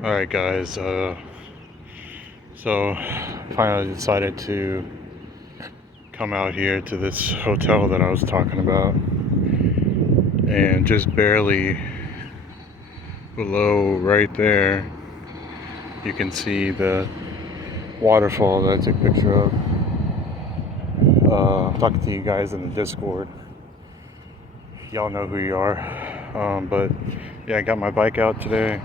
Alright guys, so finally decided to come out here to this hotel that I was talking about, and just barely below right there you can see the waterfall that I took a picture of. I'm talking to you guys in the Discord. Y'all know who you are. But yeah, I got my bike out today.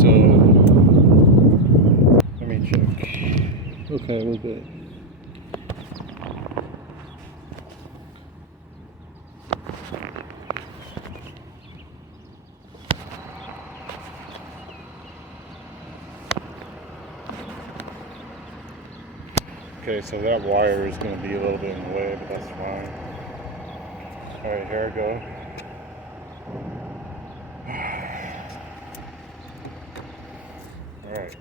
So let me check. Okay, we're good. Okay, so that wire is going to be a little bit in the way, but that's fine. Alright, here I go. Alright.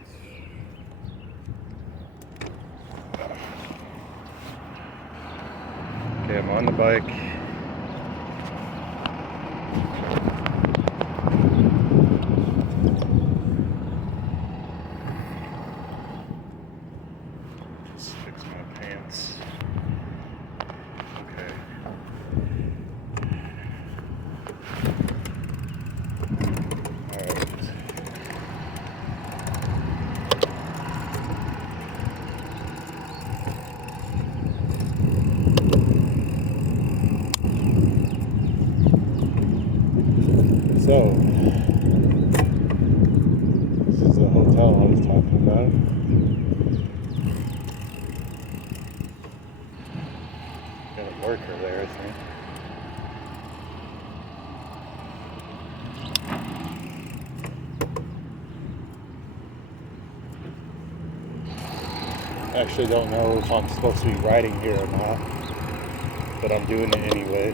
Okay, I'm on the bike. Just fix my pants. Okay. Alright. So, this is the hotel I was talking about. Got a worker there, I think. I actually don't know if I'm supposed to be riding here or not, but I'm doing it anyway,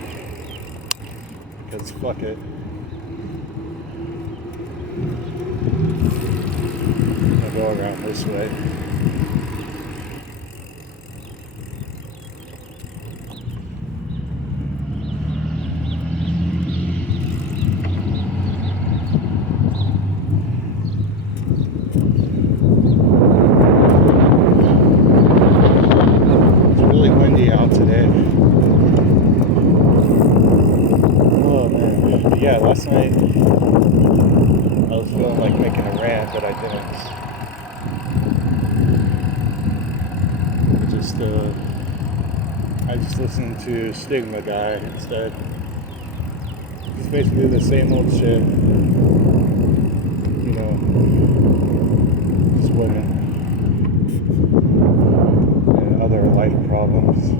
because fuck it. I'll go around this way. It's really windy out today. Oh man. But yeah, last night I was feeling like making a rant, but I didn't. I just listened to Stigma Guy instead. It's basically the same old shit. You know, just women and other life problems.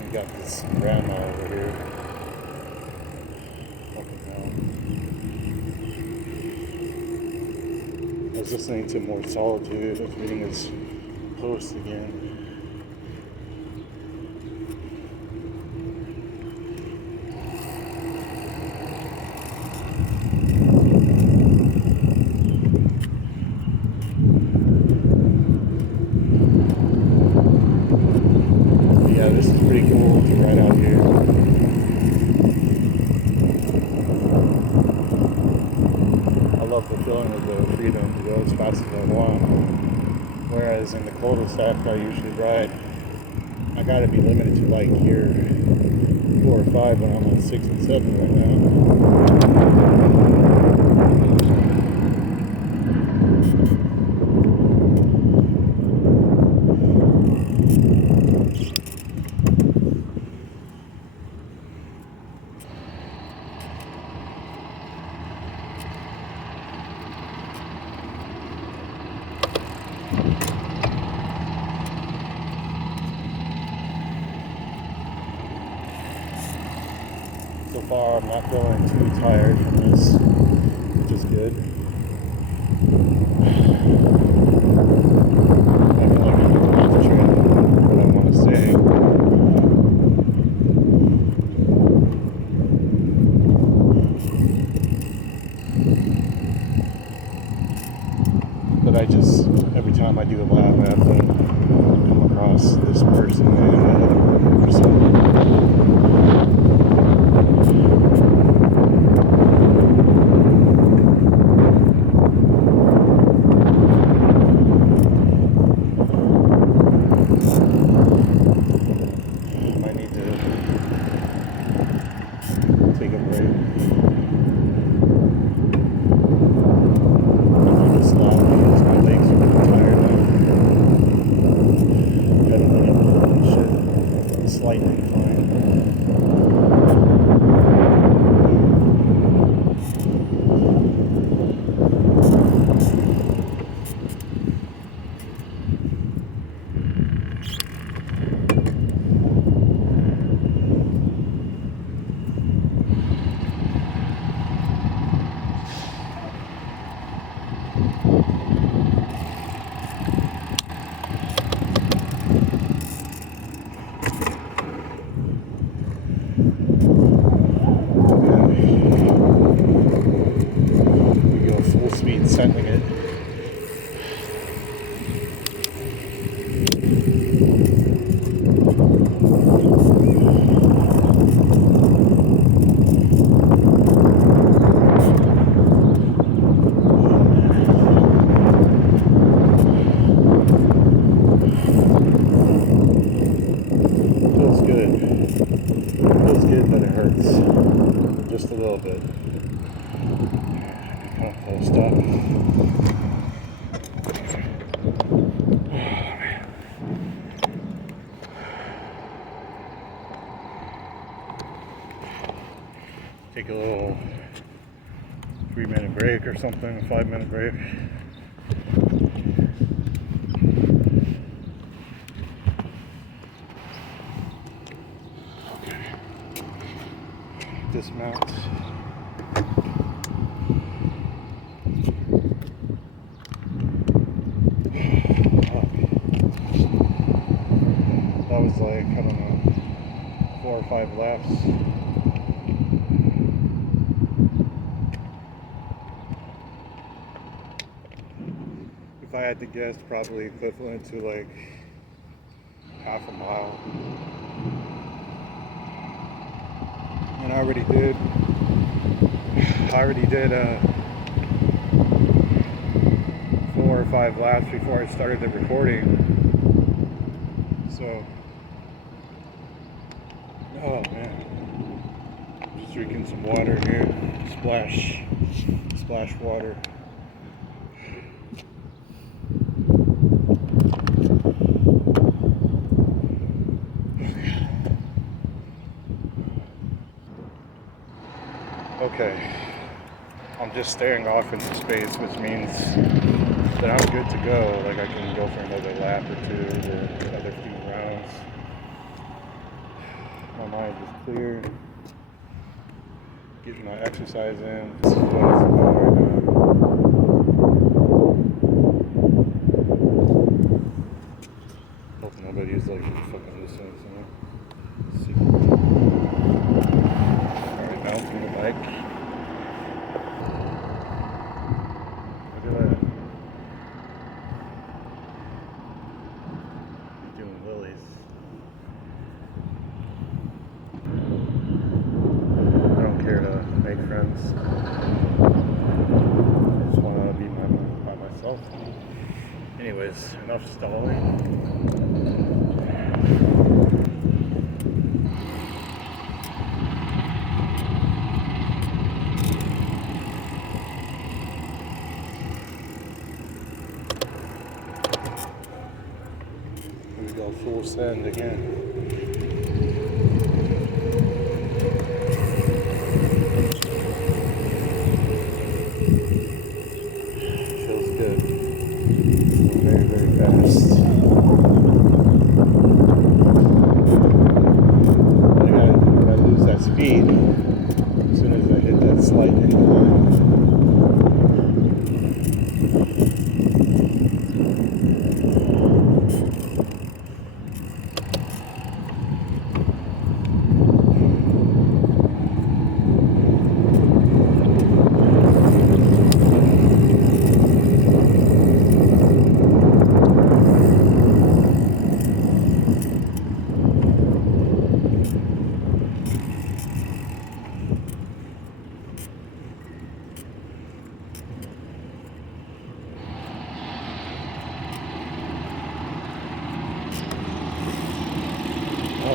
We got this grandma over here. I was listening to More Solitude. I was reading his post again. Yeah, this is pretty cool to ride out here. I love the feeling of the freedom to go as fast as I want. Whereas in the cul-de-sac I usually ride, I gotta be limited to like here 4 or 5 when I'm on 6 and 7 right now. So far, I'm not feeling too tired from this, which is good. I feel like I'm about to I just, every time I do a lap, I have to come across this person and that other person. I need to take a break. After this lap, because my legs are getting tired now. Pedaling up shit. Slight incline. We go full speed sending it. Feels good. Feels good, but it hurts. Just a little bit. Kind of closed up. Take a little 3-minute break or something, 5-minute break. Okay. Dismount. That was like, I don't know, 4 or 5 laps. If I had to guess, probably equivalent to like half a mile. And I already did 4 or 5 laps before I started the recording. So, oh man, just drinking some water here. Splash water. Okay, I'm just staring off into space, which means that I'm good to go. Like I can go for another lap or 2 or another few rounds. My mind is clear. Getting my exercise in. This is what it's about right now. Hope nobody's like fucking listening to me. Let's see. Alright, bouncing the bike. Look at that. Doing lilies. I don't care to make friends. I just want to be by myself. Anyways, enough stalling. Here we go, full send again. Feels good. Very, very fast. I gotta lose that speed as soon as I hit that slight incline.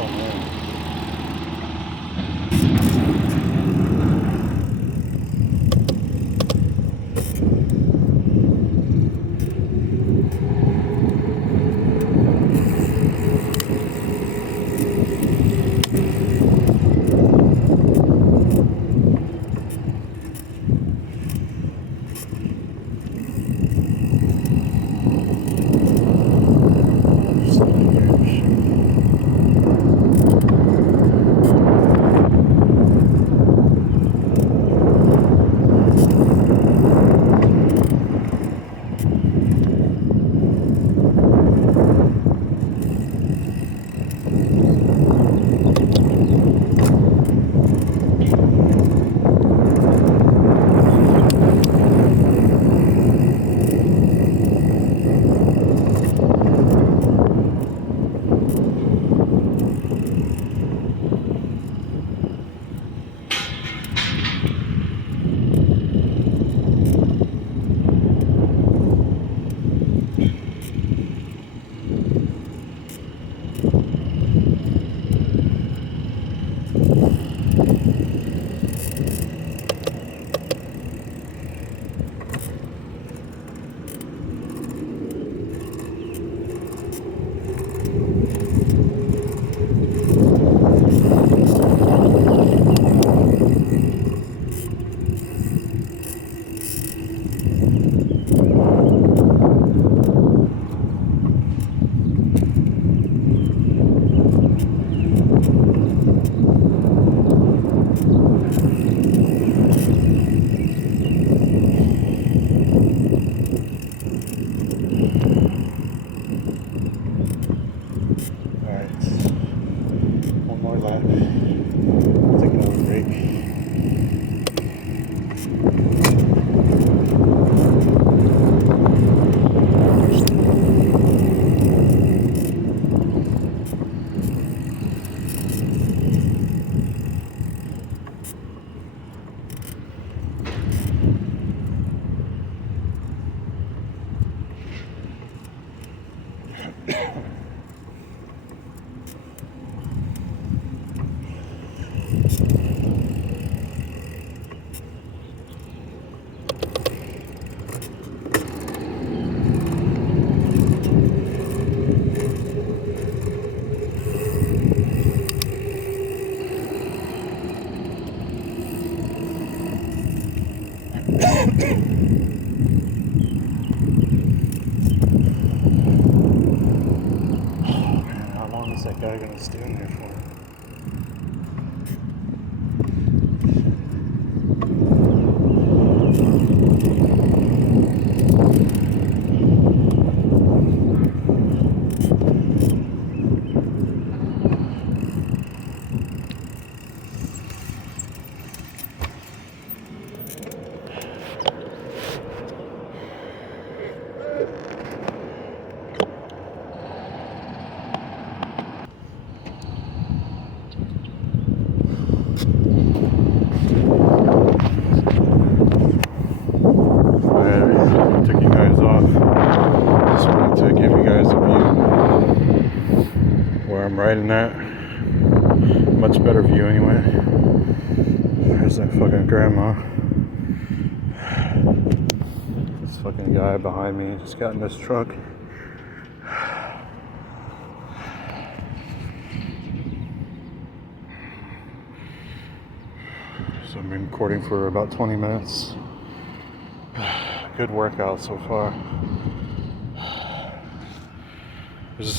annoying. One more lap. Take another break. How long is that guy gonna stay in there for? I took you guys off. Just wanted to give you guys a view where I'm riding at. Much better view anyway. There's that fucking grandma. This fucking guy behind me just got in this truck. So I've been recording for about 20 minutes. Good workout so far. There's a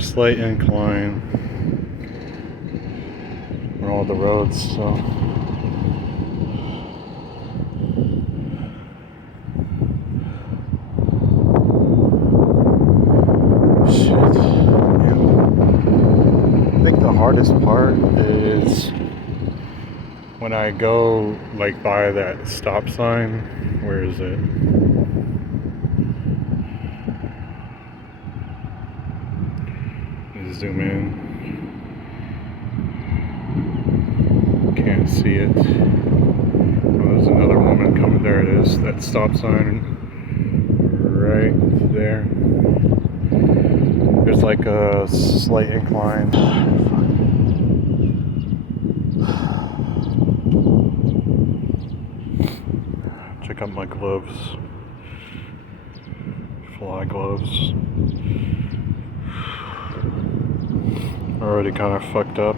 slight incline on all the roads, so shit. Yeah. I think the hardest part is when I go like by that stop sign. Where is it? Let me zoom in. Can't see it. Oh, there's another woman coming. There it is. That stop sign right there. There's like a slight incline. Check out my gloves. Fly gloves. Already kind of fucked up.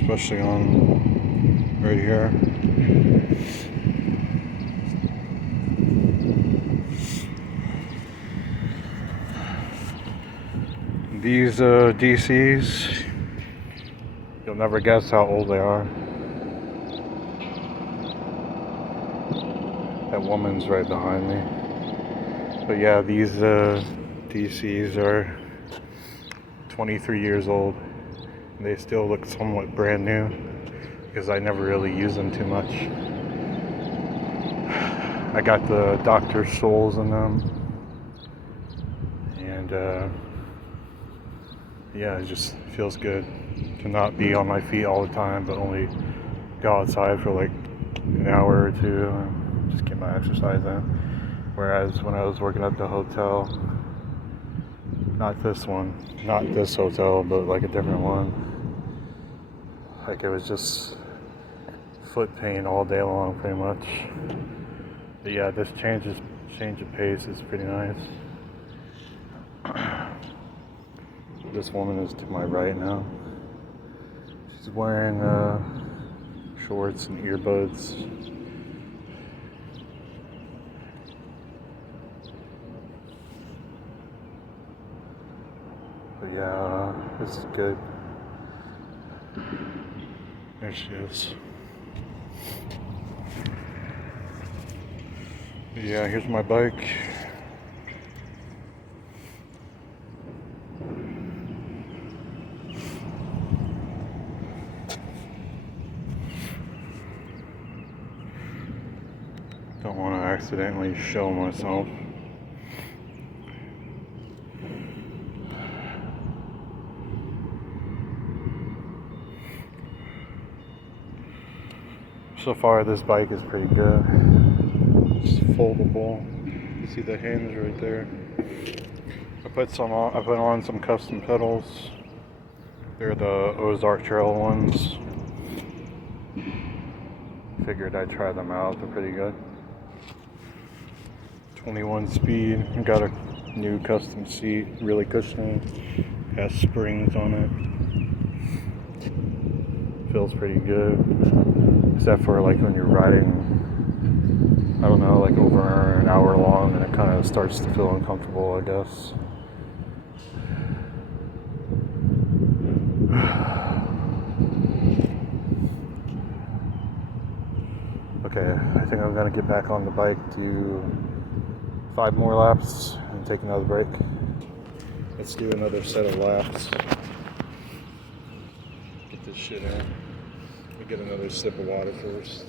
Especially on right here. These DCs, you'll never guess how old they are. That woman's right behind me. But yeah, these DCs are 23 years old. And they still look somewhat brand new because I never really use them too much. I got the Dr. Scholl's in them. And yeah, it just feels good to not be on my feet all the time, but only go outside for like an hour or two and just get my exercise in. Whereas when I was working at the hotel, not this one, not this hotel, but like a different one, like it was just foot pain all day long pretty much. But yeah, this change of pace is pretty nice. This woman is to my right now. She's wearing shorts and earbuds. But yeah, this is good. There she is. But yeah, here's my bike. Don't want to accidentally show myself. So far, this bike is pretty good. It's foldable. You see the hinge right there. I put on some custom pedals. They're the Ozark Trail ones. Figured I'd try them out. They're pretty good. 21 speed. Got a new custom seat, really cushiony. Has springs on it. Feels pretty good. Except for like when you're riding, I don't know, like over an hour long, and it kind of starts to feel uncomfortable, I guess. Okay, I think I'm gonna get back on the bike, do 5 more laps, and take another break. Let's do another set of laps. Get this shit in. Let me get another sip of water first.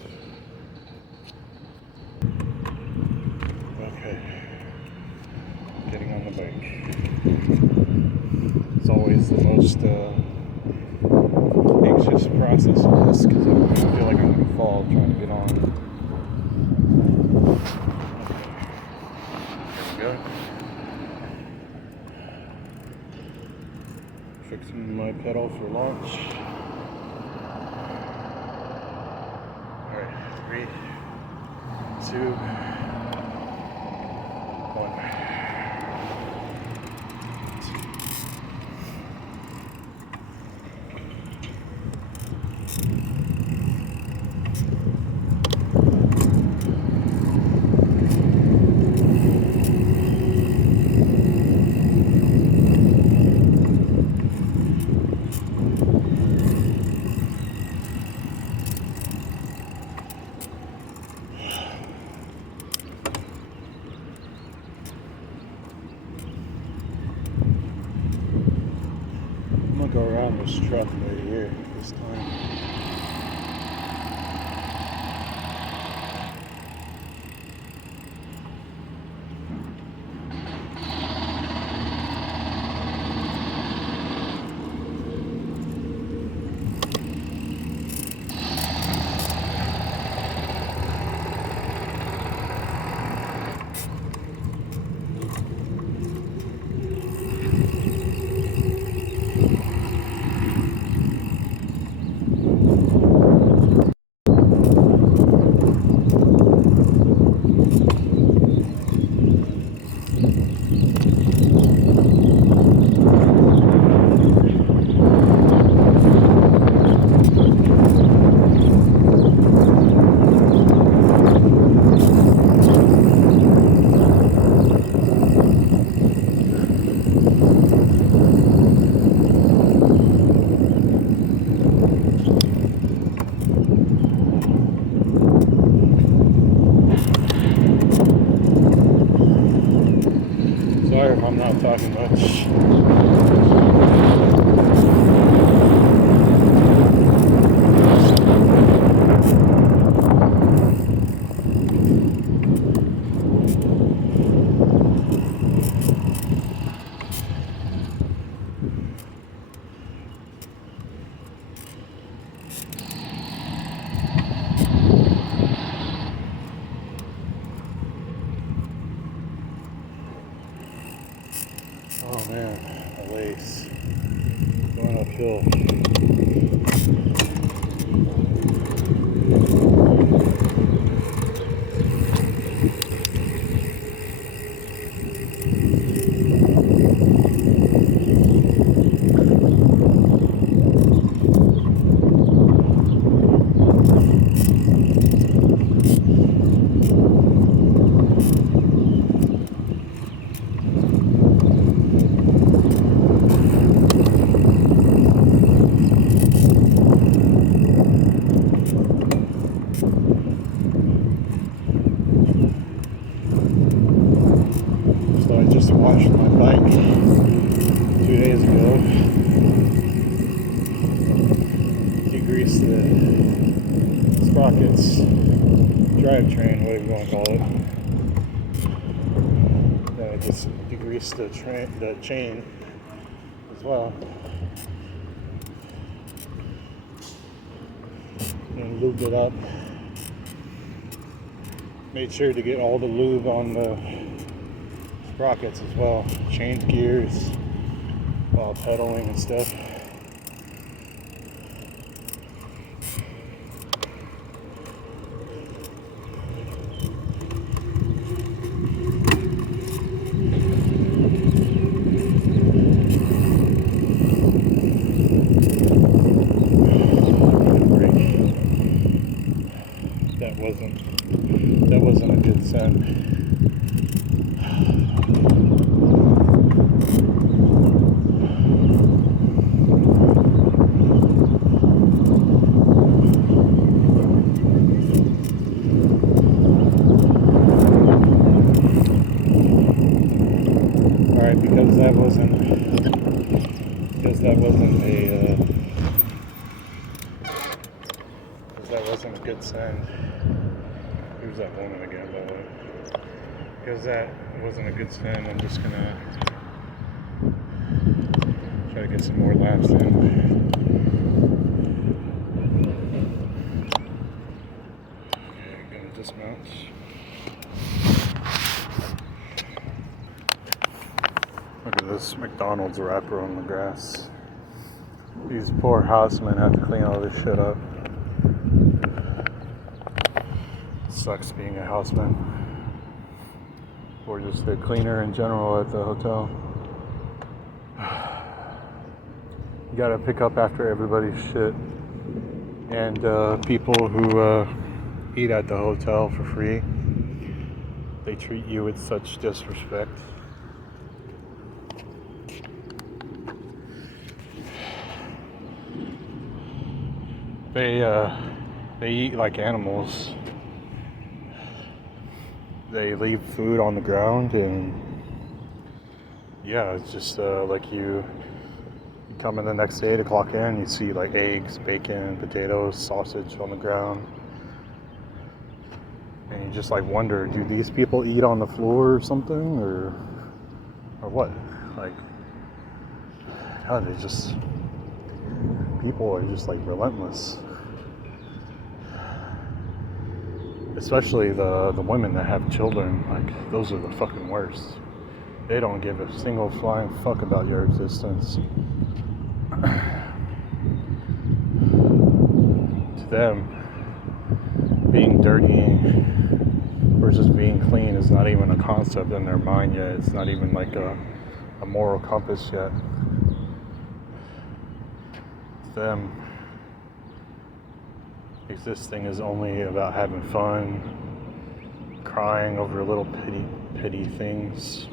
Okay, getting on the bike. It's always the most anxious process of this because I feel like I'm gonna fall trying to get on. There we go. Fixing my pedal for launch. Alright, 3, 2, 1. Go around this truck right here this time. without talking much. Oh man, a lace going uphill. So I just washed my bike 2 days ago. Degreased the sprockets, drivetrain, whatever you want to call it. Then I just degreased the chain as well. And lubed it up. Made sure to get all the lube on the sprockets as well. Changed gears while pedaling and stuff. That wasn't a good send. Alright, because that wasn't a good send. Who's that woman again, by the way? Because that wasn't a good spin, I'm just gonna try to get some more laps in. Okay, gonna dismount. Look at this McDonald's wrapper on the grass. These poor housemen have to clean all this shit up. Sucks being a houseman, or just a cleaner in general at the hotel. You gotta pick up after everybody's shit, and people who eat at the hotel for free, they treat you with such disrespect. They eat like animals. They leave food on the ground, and yeah, it's just like you come in the next day to clock in, you see like eggs, bacon, potatoes, sausage on the ground, and you just like wonder, do these people eat on the floor or something, or what? Like, how they just, people are just like relentless. Especially the women that have children, like those are the fucking worst. They don't give a single flying fuck about your existence. To them, being dirty versus being clean is not even a concept in their mind yet. It's not even like a moral compass yet. To them, existing is only about having fun, crying over little petty things.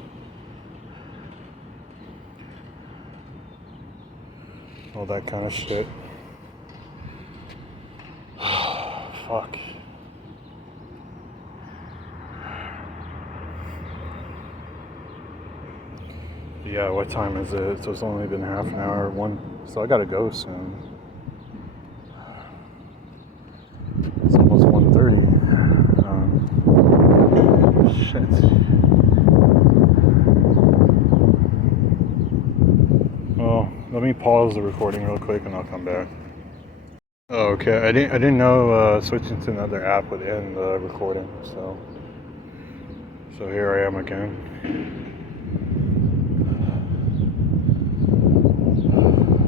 All that kind of shit. Fuck. Yeah, what time is it? So it's only been half an hour, so I gotta go soon. It's almost 1:30. Shit. Well, let me pause the recording real quick and I'll come back. Oh, okay. I didn't know switching to another app would end the recording, so here I am again.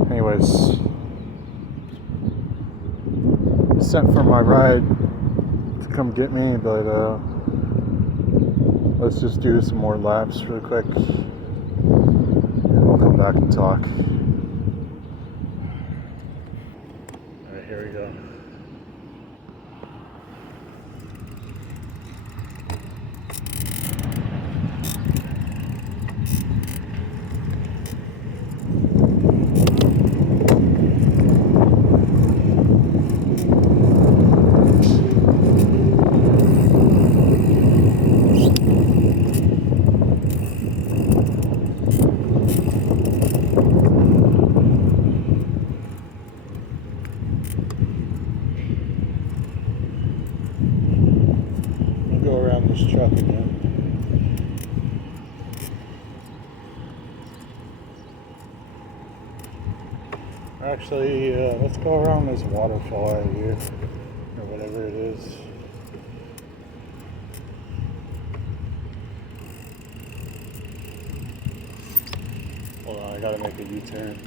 Anyways, sent for my ride to come get me, but let's just do some more laps real quick and we'll come back and talk. Alright, here we go. Go around this truck again. Actually, let's go around this waterfall right here, or whatever it is. Hold on, I gotta make a U-turn.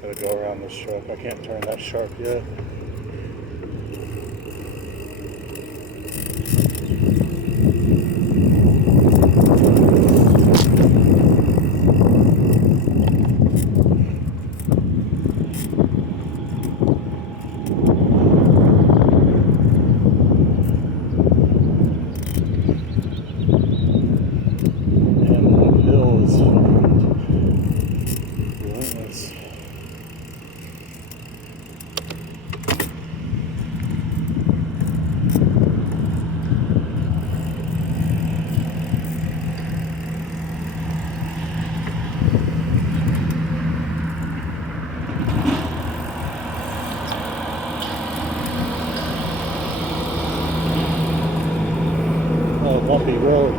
Gotta go around this truck. I can't turn that sharp yet. Bumpy road.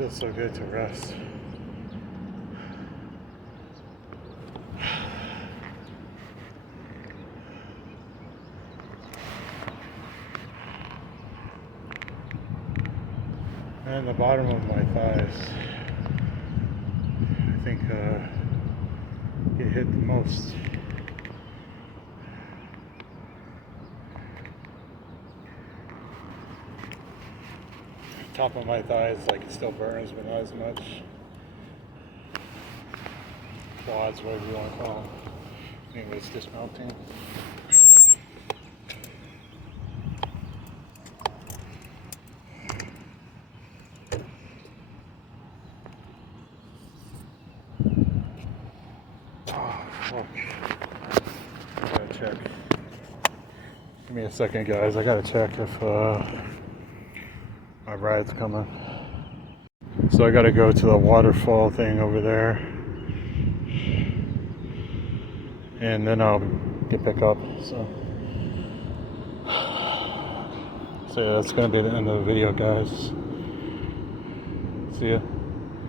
Feels so good to rest. And the bottom of my thighs, I think, get hit the most. Top of my thighs, like it still burns, but not as much. Quads, whatever you want to call them. Anyways, dismounting. Oh, fuck. I gotta check. Give me a second, guys. I gotta check if my ride's coming. So I gotta go to the waterfall thing over there, and then I'll get back up. So yeah, that's gonna be the end of the video, guys. See ya.